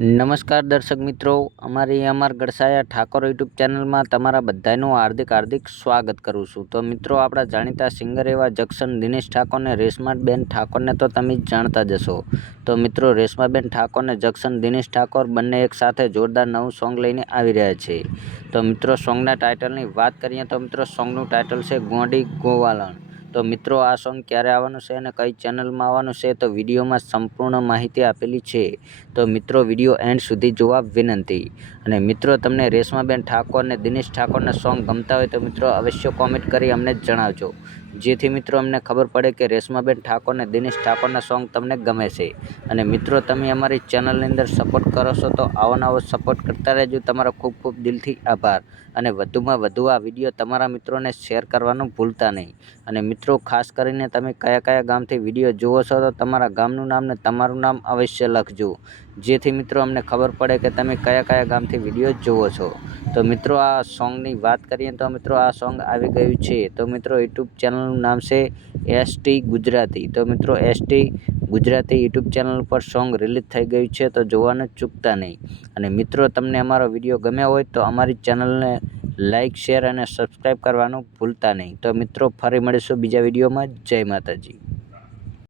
નમસ્કાર દર્શક મિત્રો, અમારા ગડસાયા ઠાકોર યુટ્યુબ ચેનલમાં તમારા બધાનું હાર્દિક સ્વાગત કરું છું। તો મિત્રો, આપણા જાણીતા સિંગર એવા જક્શન દિનેશ ઠાકોરને રેશમાબેન ઠાકોરને તો તમે જાણતા જ હશો। તો મિત્રો, રેશમાબેન ઠાકોરને જક્શન દિનેશ ઠાકોર બંને એક સાથે જોરદાર નવું સોંગ લઈને આવી રહ્યા છે। તો મિત્રો, સોંગના ટાઇટલની વાત કરીએ તો મિત્રો, સોંગનું ટાઇટલ છે ગોંડી ગોવાલણ। તો મિત્રો, આ સોંગ ક્યારે આવવાનું છે અને કઈ ચેનલમાં આવવાનું છે તો વિડીયોમાં સંપૂર્ણ માહિતી આપેલી છે। તો મિત્રો, વિડીયો એન્ડ સુધી જોવા વિનંતી। અને મિત્રો, તમને રેશમાબેન ઠાકોર અને દિનેશ ઠાકોરના સોંગ ગમતા હોય તો મિત્રો અવશ્ય કોમેન્ટ કરી અમને જણાવજો, જેથી મિત્રો અમને ખબર પડે કે રેશમાબેન ઠાકોર અને દિનેશ ઠાકોરના સોંગ તમને ગમે છે। અને મિત્રો, તમે અમારી ચેનલની અંદર સપોર્ટ કરો છો તો આવો સપોર્ટ કરતા રહેજો। તમારો ખૂબ ખૂબ દિલથી આભાર। અને વધુમાં વધુ આ વિડીયો તમારા મિત્રોને શેર કરવાનું ભૂલતા નહીં। અને મિત્રો, ખાસ કરીને તમે કયા ગામથી વિડીયો જુઓ છો તો તમારા ગામનું નામ ને તમારું નામ અવશ્ય લખજો, જેથી મિત્રો અમને ખબર પડે કે તમે કયા ગામથી વિડીયો જુઓ છો। તો મિત્રો, આ સોંગની વાત કરીએ તો મિત્રો, આ સોંગ આવી ગયું છે। તો મિત્રો, યુટ્યુબ ચેનલનું નામ છે એસટી ગુજરાતી। તો મિત્રો, એસટી ગુજરાતી યુટ્યુબ ચેનલ પર સોંગ રિલીઝ થઈ ગયું છે, તો જોવાનું ચૂકતા નહીં। અને મિત્રો, તમને અમારો વિડીયો ગમ્યો હોય તો અમારી ચેનલને લાઇક, શેર અને સબસ્ક્રાઈબ કરવાનું ભૂલતા નહીં। તો મિત્રો, ફરી મળીશું બીજા વિડીયોમાં। જય માતાજી।